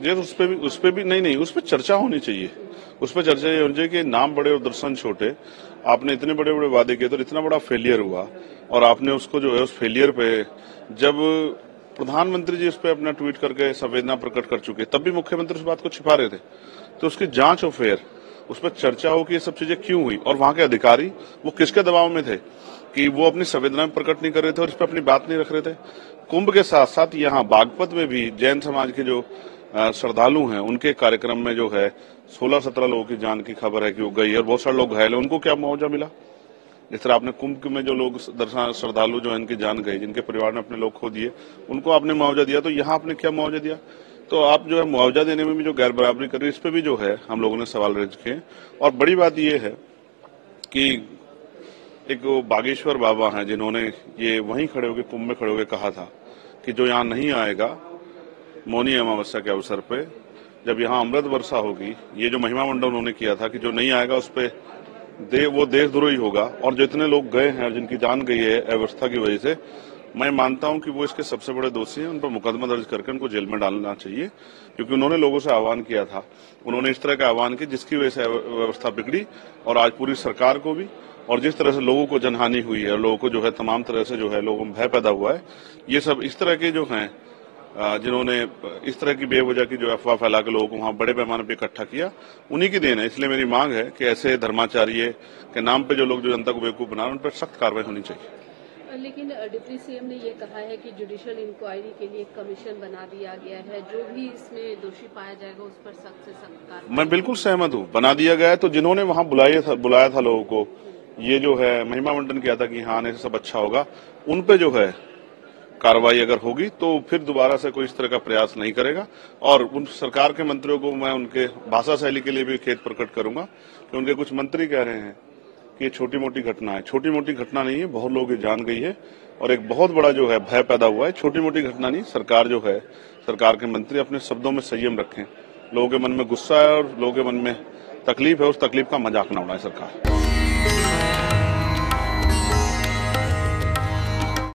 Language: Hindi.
ये तो उस पे भी नहीं, उस पर चर्चा होनी चाहिए। उस पर चर्चा ये होनी चाहिए कि नाम बड़े और दर्शन छोटे। आपने इतने बड़े बड़े वादे किए तो इतना बड़ा फेलियर हुआ, और आपने उसको जो है उस फेलियर पे, जब प्रधानमंत्री जी उस पर अपना ट्वीट करके संवेदना प्रकट कर चुके, तब भी मुख्यमंत्री उस बात को छिपा रहे थे। तो उसकी जांच हो, फिर उस पर चर्चा हो कि ये सब चीजें क्यों हुई, और वहां के अधिकारी वो किसके दबाव में थे कि वो अपनी संवेदना प्रकट नहीं कर रहे थे और इस पर अपनी बात नहीं रख रहे थे। कुंभ के साथ साथ यहाँ बागपत में भी जैन समाज के जो श्रद्धालु हैं, उनके कार्यक्रम में जो है 16-17 लोगों की जान की खबर है कि वो गई है और बहुत सारे लोग घायल हैं। उनको क्या मुआवजा मिला? जिस तरह आपने कुंभ में जो लोग दर्शन श्रद्धालु जो इनकी जान गई, जिनके परिवार ने अपने लोग खो दिए, उनको आपने मुआवजा दिया, तो यहाँ आपने क्या मुआवजा दिया? तो आप जो है मुआवजा देने में भी जो गैर बराबरी कर रही है, इस पे भी जो है हम लोगों ने सवाल रेज किए। और बड़ी बात यह है कि एक वो बागेश्वर बाबा हैं जिन्होंने ये वहीं खड़े होकर, कुंभ में खड़े होकर कहा था कि जो यहाँ नहीं आएगा मौनी अमावस्या के अवसर पे, जब यहाँ अमृत वर्षा होगी, ये जो महिमा मंडल उन्होंने किया था कि जो नहीं आएगा उस पे वो देशद्रोही होगा। और जो इतने लोग गए हैं और जिनकी जान गई है अव्यवस्था की वजह से, मैं मानता हूं कि वो इसके सबसे बड़े दोषी हैं। उन पर मुकदमा दर्ज करके उनको जेल में डालना चाहिए, क्योंकि उन्होंने लोगों से आह्वान किया था। उन्होंने इस तरह का आह्वान किया जिसकी वजह से व्यवस्था बिगड़ी, और आज पूरी सरकार को भी, और जिस तरह से लोगों को जनहानि हुई है, लोगों को जो है तमाम तरह से जो है लोगों में भय पैदा हुआ है, ये सब इस तरह के जो हैं जिन्होंने इस तरह की बेवजह की जो अफवाह फैला के लोगों को वहां बड़े पैमाने पर इकट्ठा किया, उन्हीं की देन है। इसलिए मेरी मांग है कि ऐसे धर्माचार्य के नाम पे जो लोग जो जनता को बेवकूफ बना रहे हैं, उन पर सख्त कार्रवाई होनी चाहिए। लेकिन डिप्टी सीएम ने ये कहा है कि जुडिशियल इंक्वायरी के लिए कमीशन बना दिया गया है, जो भी इसमें दोषी पाया जाएगा उस पर सख्त से सख्त कार्रवाई। मैं बिल्कुल सहमत हूँ, बना दिया गया है। तो जिन्होंने वहां बुलाया था लोगों को, ये जो है महिमा मंडन किया था कि हाँ आने से सब अच्छा होगा, उन पे जो है कार्रवाई अगर होगी तो फिर दोबारा से कोई इस तरह का प्रयास नहीं करेगा। और उन सरकार के मंत्रियों को मैं उनके भाषा शैली के लिए भी खेद प्रकट करूंगा कि उनके कुछ मंत्री कह रहे हैं कि ये छोटी मोटी घटना है। छोटी मोटी घटना नहीं है, बहुत लोगों की जान गई है और एक बहुत बड़ा जो है भय पैदा हुआ है। छोटी मोटी घटना नहीं। सरकार जो है, सरकार के मंत्री अपने शब्दों में संयम रखें। लोगों के मन में गुस्सा है और लोगों के मन में तकलीफ है, उस तकलीफ का मजाक न उड़ाए सरकार।